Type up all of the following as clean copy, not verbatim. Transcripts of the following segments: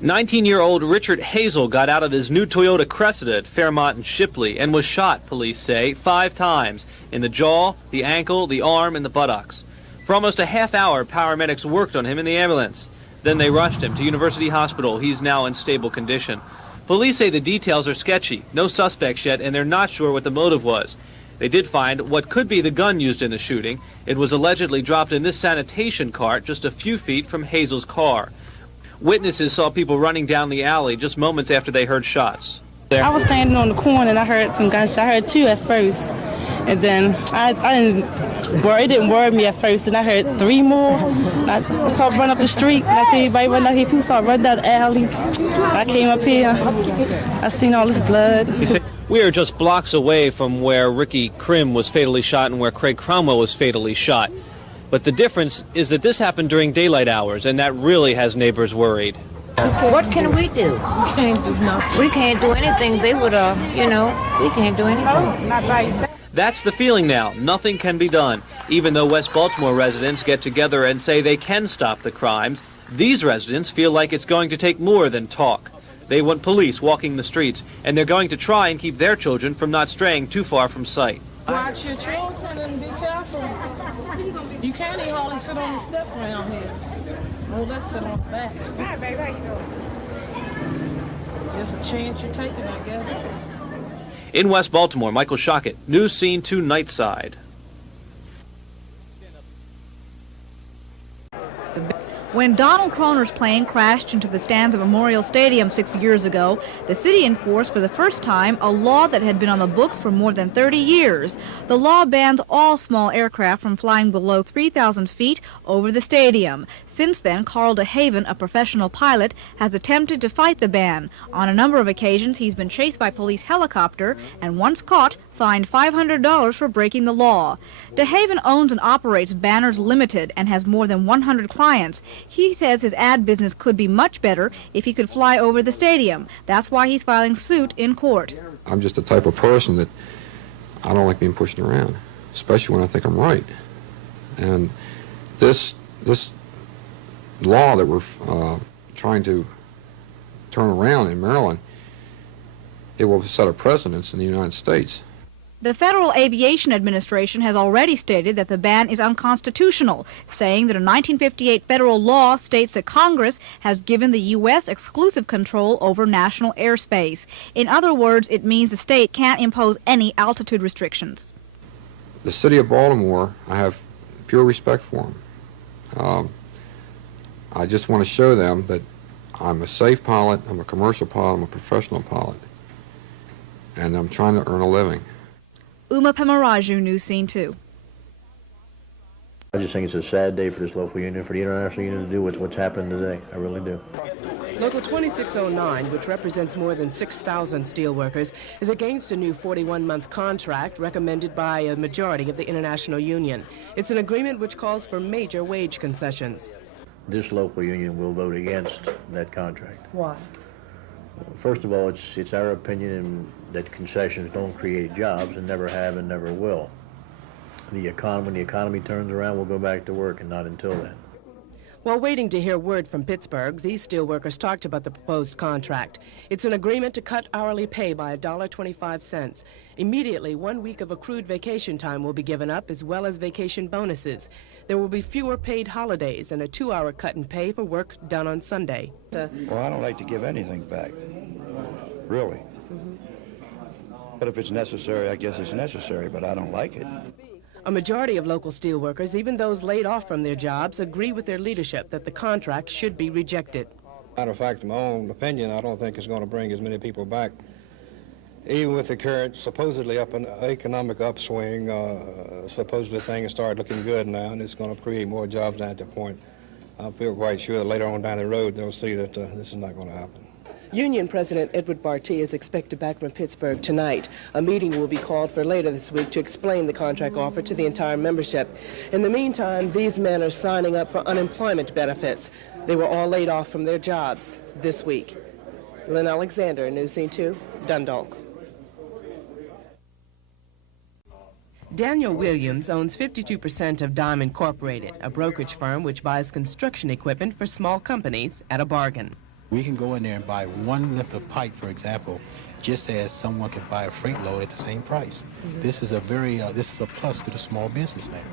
19-year-old Richard Hazel got out of his new Toyota Cressida at Fairmont and Shipley and was shot, police say, 5 times, in the jaw, the ankle, the arm, and the buttocks. For almost a half hour, paramedics worked on him in the ambulance. Then they rushed him to University Hospital. He's now in stable condition. Police say the details are sketchy, no suspects yet, and they're not sure what the motive was. They did find what could be the gun used in the shooting. It was allegedly dropped in this sanitation cart just a few feet from Hazel's car. Witnesses saw people running down the alley just moments after they heard shots. I was standing on the corner and I heard some gunshots. I heard 2 at first, and then it didn't worry me at first. And I heard 3 more. And I started running up the street. And I see everybody running out here. People started running down the alley. I came up here. I seen all this blood. We are just blocks away from where Ricky Krim was fatally shot and where Craig Cromwell was fatally shot. But the difference is that this happened during daylight hours, and that really has neighbors worried. What can we do? We can't do nothing. We can't do anything. They would, we can't do anything. That's the feeling now. Nothing can be done. Even though West Baltimore residents get together and say they can stop the crimes, these residents feel like it's going to take more than talk. They want police walking the streets, and they're going to try and keep their children from not straying too far from sight. Watch your children and be careful. You can't even hardly sit on the step around here. Oh, let's sit on the back. Hi, baby, how you doing? Just a chance you're taking, I guess. In West Baltimore, Michael Shockett, News Scene 2 Nightside. When Donald Kroner's plane crashed into the stands of Memorial Stadium 6 years ago, the city enforced for the first time a law that had been on the books for more than 30 years. The law bans all small aircraft from flying below 3,000 feet over the stadium. Since then, Carl DeHaven, a professional pilot, has attempted to fight the ban. On a number of occasions, he's been chased by a police helicopter and once caught, fined $500 for breaking the law. DeHaven owns and operates Banners Limited and has more than 100 clients. He says his ad business could be much better if he could fly over the stadium. That's why he's filing suit in court. I'm just the type of person that I don't like being pushed around, especially when I think I'm right. And this law that we're trying to turn around in Maryland, it will set a precedence in the United States. The Federal Aviation Administration has already stated that the ban is unconstitutional, saying that a 1958 federal law states that Congress has given the U.S. exclusive control over national airspace. In other words, it means the state can't impose any altitude restrictions. The city of Baltimore, I have pure respect for them. I just want to show them that I'm a safe pilot, I'm a commercial pilot, I'm a professional pilot, and I'm trying to earn a living. Uma Pemaraju, News Scene 2. I just think it's a sad day for this local union, for the international union to do what's happened today. I really do. Local 2609, which represents more than 6,000 steelworkers, is against a new 41-month contract recommended by a majority of the international union. It's an agreement which calls for major wage concessions. This local union will vote against that contract. Why? First of all, it's our opinion that concessions don't create jobs and never have and never will. When the economy turns around, we'll go back to work, and not until then. While waiting to hear word from Pittsburgh, these steelworkers talked about the proposed contract. It's an agreement to cut hourly pay by $1.25. Immediately, 1 week of accrued vacation time will be given up, as well as vacation bonuses. There will be fewer paid holidays and a 2-hour cut in pay for work done on Sunday. Well, I don't like to give anything back, really. But if it's necessary, I guess it's necessary, but I don't like it. A majority of local steelworkers, even those laid off from their jobs, agree with their leadership that the contract should be rejected. Matter of fact, in my own opinion, I don't think it's going to bring as many people back. Even with the current supposedly economic upswing, supposedly things start looking good now, and it's going to create more jobs at that point. I feel quite sure that later on down the road they'll see that this is not going to happen. Union President Edward Barty is expected back from Pittsburgh tonight. A meeting will be called for later this week to explain the contract offer to the entire membership. In the meantime, these men are signing up for unemployment benefits. They were all laid off from their jobs this week. Lynn Alexander, News Scene 2, Dundalk. Daniel Williams owns 52% of Dime Incorporated, a brokerage firm which buys construction equipment for small companies at a bargain. We can go in there and buy one lift of pipe, for example, just as someone could buy a freight load at the same price. This is a plus to the small businessman.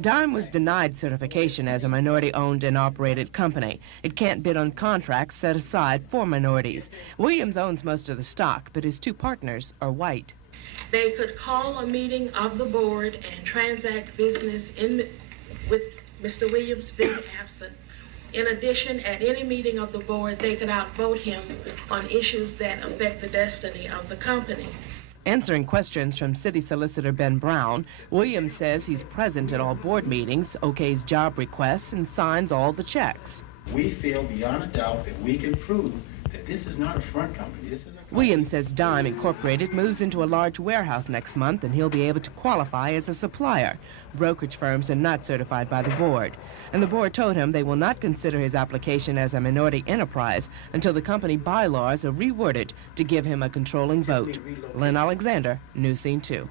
Dime was denied certification as a minority-owned and operated company. It can't bid on contracts set aside for minorities. Williams owns most of the stock, but his two partners are white. They could call a meeting of the board and transact business with Mr. Williams being absent. In addition, at any meeting of the board, they could outvote him on issues that affect the destiny of the company. Answering questions from City Solicitor Ben Brown, Williams says he's present at all board meetings, okays job requests, and signs all the checks. We feel beyond a doubt that we can prove that this is not a front company. This is a Williams says Dime Incorporated moves into a large warehouse next month and he'll be able to qualify as a supplier. Brokerage firms are not certified by the board. And the board told him they will not consider his application as a minority enterprise until the company bylaws are reworded to give him a controlling vote. Lynn Alexander, News Scene 2.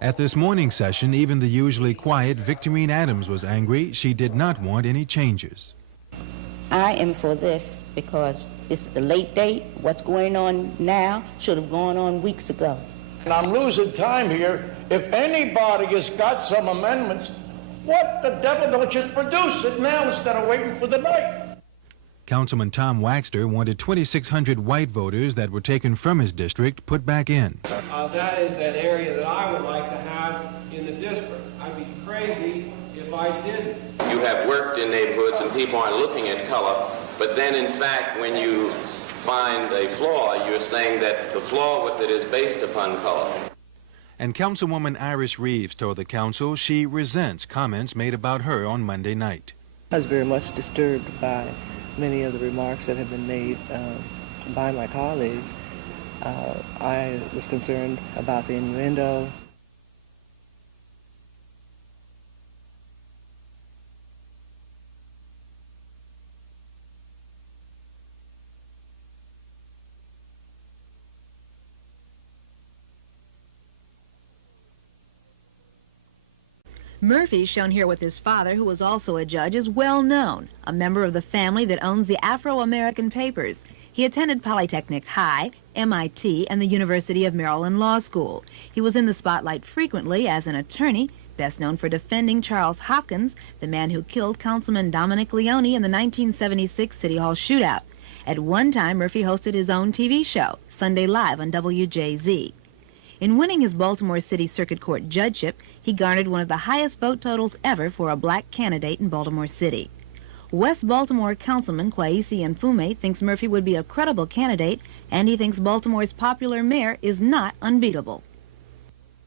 At this morning session, even the usually quiet Victorine Adams was angry. She did not want any changes. I am for this because this is the late date. What's going on now should have gone on weeks ago. And I'm losing time here. If anybody has got some amendments, what the devil, don't just produce it now instead of waiting for the night? Councilman Tom Waxter wanted 2,600 white voters that were taken from his district put back in. That is an area that I would like to have in the district. I'd be crazy if I didn't. You have worked in neighborhoods and people aren't looking at color, but then in fact when you find a flaw, you're saying that the flaw with it is based upon color. And Councilwoman Iris Reeves told the council she resents comments made about her on Monday night. I was very much disturbed by many of the remarks that have been made by my colleagues. I was concerned about the innuendo. Murphy, shown here with his father, who was also a judge, is well known, a member of the family that owns the Afro-American papers. He attended Polytechnic High, MIT, and the University of Maryland Law School. He was in the spotlight frequently as an attorney, best known for defending Charles Hopkins, the man who killed Councilman Dominic Leone in the 1976 City Hall shootout. At one time, Murphy hosted his own TV show, Sunday Live on WJZ. In winning his Baltimore City Circuit Court judgeship, he garnered one of the highest vote totals ever for a black candidate in Baltimore City. West Baltimore Councilman Kwesi Mfume thinks Murphy would be a credible candidate, and he thinks Baltimore's popular mayor is not unbeatable.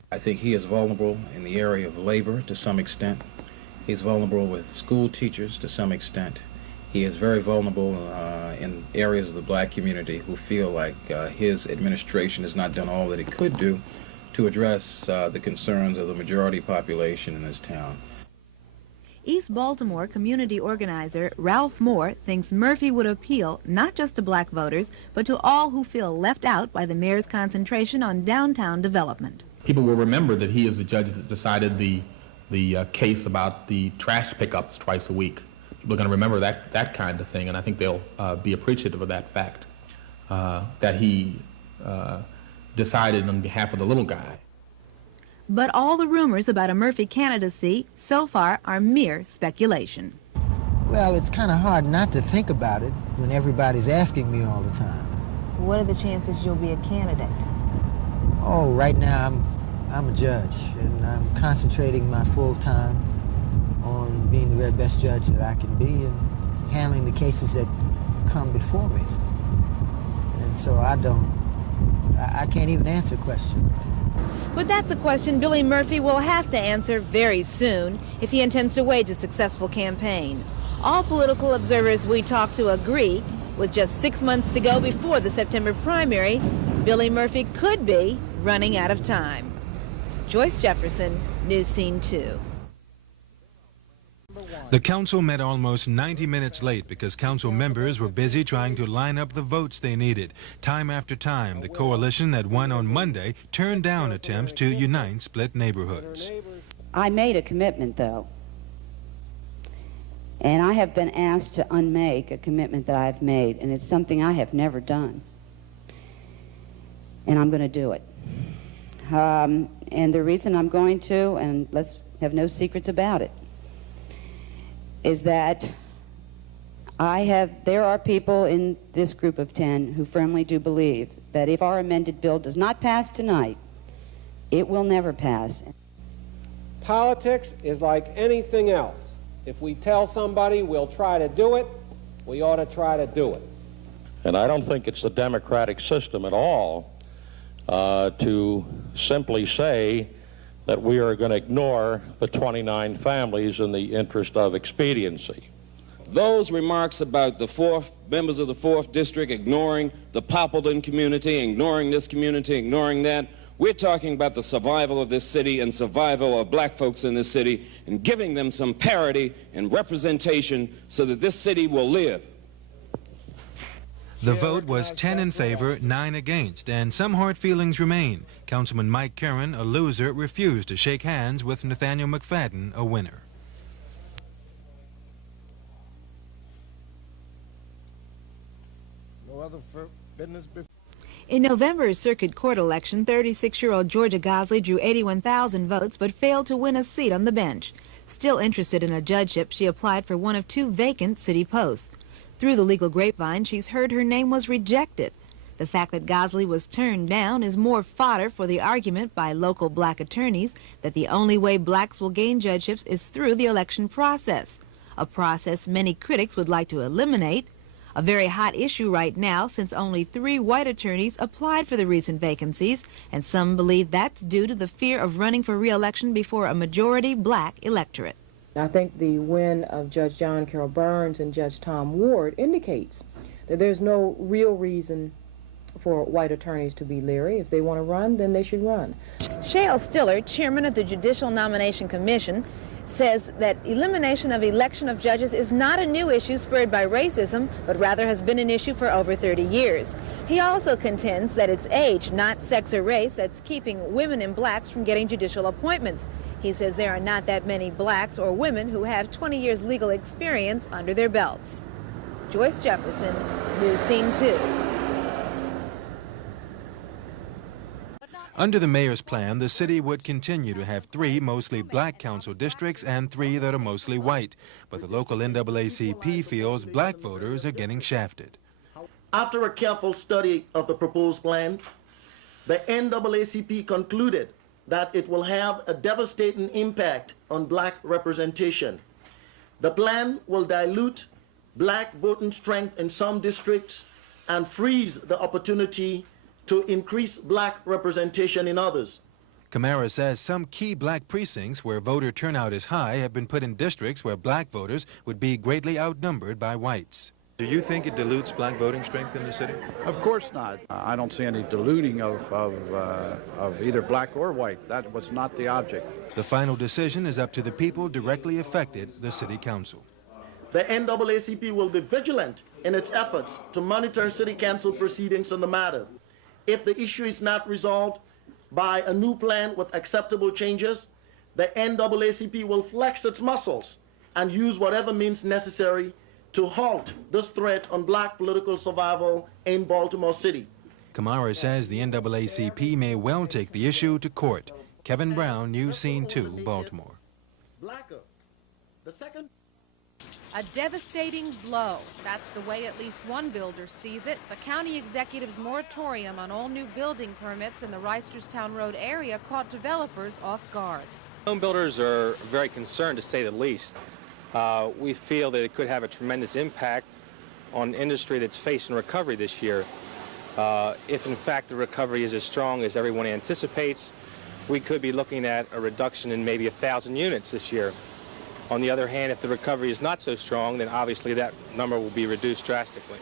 I think he is vulnerable in the area of labor to some extent. He's vulnerable with school teachers to some extent. He is very vulnerable in areas of the black community who feel like his administration has not done all that it could do to address the concerns of the majority population in this town. East Baltimore community organizer Ralph Moore thinks Murphy would appeal not just to black voters, but to all who feel left out by the mayor's concentration on downtown development. People will remember that he is the judge that decided the case about the trash pickups twice a week. People are going to remember that kind of thing, and I think they'll be appreciative of that fact, that he decided on behalf of the little guy. But all the rumors about a Murphy candidacy so far are mere speculation. Well, it's kind of hard not to think about it when everybody's asking me all the time. What are the chances you'll be a candidate? Oh, right now I'm a judge, and I'm concentrating my full time on being the very best judge that I can be and handling the cases that come before me. And so I can't even answer a question like that. But that's a question Billy Murphy will have to answer very soon if he intends to wage a successful campaign. All political observers we talk to agree, with just 6 months to go before the September primary, Billy Murphy could be running out of time. Joyce Jefferson, News Scene 2. The council met almost 90 minutes late because council members were busy trying to line up the votes they needed. Time after time, the coalition that won on Monday turned down attempts to unite split neighborhoods. I made a commitment, though. And I have been asked to unmake a commitment that I've made, and it's something I have never done. And I'm going to do it. And the reason I'm going to, and let's have no secrets about it, is that there are people in this group of 10 who firmly do believe that if our amended bill does not pass tonight, it will never pass. Politics is like anything else. If we tell somebody we'll try to do it, we ought to try to do it. And I don't think it's the democratic system at all to simply say that we are going to ignore the 29 families in the interest of expediency. Those remarks about the members of the 4th District ignoring the Poppleton community, ignoring this community, ignoring that, we're talking about the survival of this city and survival of black folks in this city and giving them some parity and representation so that this city will live. The vote was 10 in favor, 9 against, and some hard feelings remain. Councilman Mike Curran, a loser, refused to shake hands with Nathaniel McFadden, a winner. No other business before. In November's Circuit Court election, 36-year-old Georgia Gosley drew 81,000 votes but failed to win a seat on the bench. Still interested in a judgeship, she applied for one of 2 vacant city posts. Through the legal grapevine, she's heard her name was rejected. The fact that Gosley was turned down is more fodder for the argument by local black attorneys that the only way blacks will gain judgeships is through the election process, a process many critics would like to eliminate. A very hot issue right now since only 3 white attorneys applied for the recent vacancies, and some believe that's due to the fear of running for re-election before a majority black electorate. I think the win of Judge John Carroll Burns and Judge Tom Ward indicates that there's no real reason for white attorneys to be leery. If they want to run, then they should run. Shale Stiller, chairman of the Judicial Nomination Commission, says that elimination of election of judges is not a new issue spurred by racism, but rather has been an issue for over 30 years. He also contends that it's age, not sex or race, that's keeping women and blacks from getting judicial appointments. He says there are not that many blacks or women who have 20 years legal experience under their belts. Joyce Jefferson, News Scene 2. Under the mayor's plan, the city would continue to have 3 mostly black council districts and 3 that are mostly white. But the local NAACP feels black voters are getting shafted. After a careful study of the proposed plan, the NAACP concluded that it will have a devastating impact on black representation. The plan will dilute black voting strength in some districts and freeze the opportunity to increase black representation in others. Camara says some key black precincts where voter turnout is high have been put in districts where black voters would be greatly outnumbered by whites. Do you think it dilutes black voting strength in the city? Of course not. I don't see any diluting of either black or white. That was not the object. The final decision is up to the people directly affected, the city council. The NAACP will be vigilant in its efforts to monitor city council proceedings on the matter. If the issue is not resolved by a new plan with acceptable changes, the NAACP will flex its muscles and use whatever means necessary to halt this threat on black political survival in Baltimore City. Camara says the NAACP may well take the issue to court. Kevin Brown, News Scene 2, Baltimore. Blacker. The second. A devastating blow. That's the way at least one builder sees it. The county executive's moratorium on all new building permits in the Reisterstown Road area caught developers off guard. Home builders are very concerned, to say the least. We feel that it could have a tremendous impact on an industry that's facing recovery this year. If in fact the recovery is as strong as everyone anticipates, we could be looking at a reduction in maybe 1,000 units this year. On the other hand, if the recovery is not so strong, then obviously that number will be reduced drastically.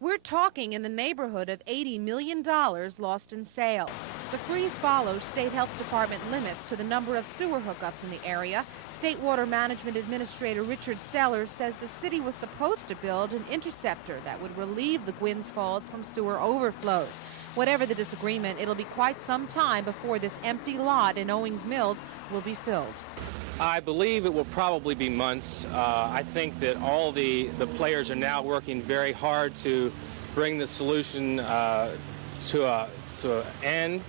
We're talking in the neighborhood of $80 million lost in sales. The freeze follows State Health Department limits to the number of sewer hookups in the area. State Water Management Administrator Richard Sellers says the city was supposed to build an interceptor that would relieve the Gwynns Falls from sewer overflows. Whatever the disagreement, it'll be quite some time before this empty lot in Owings Mills will be filled. I believe it will probably be months. I think that all the players are now working very hard to bring the solution to an end.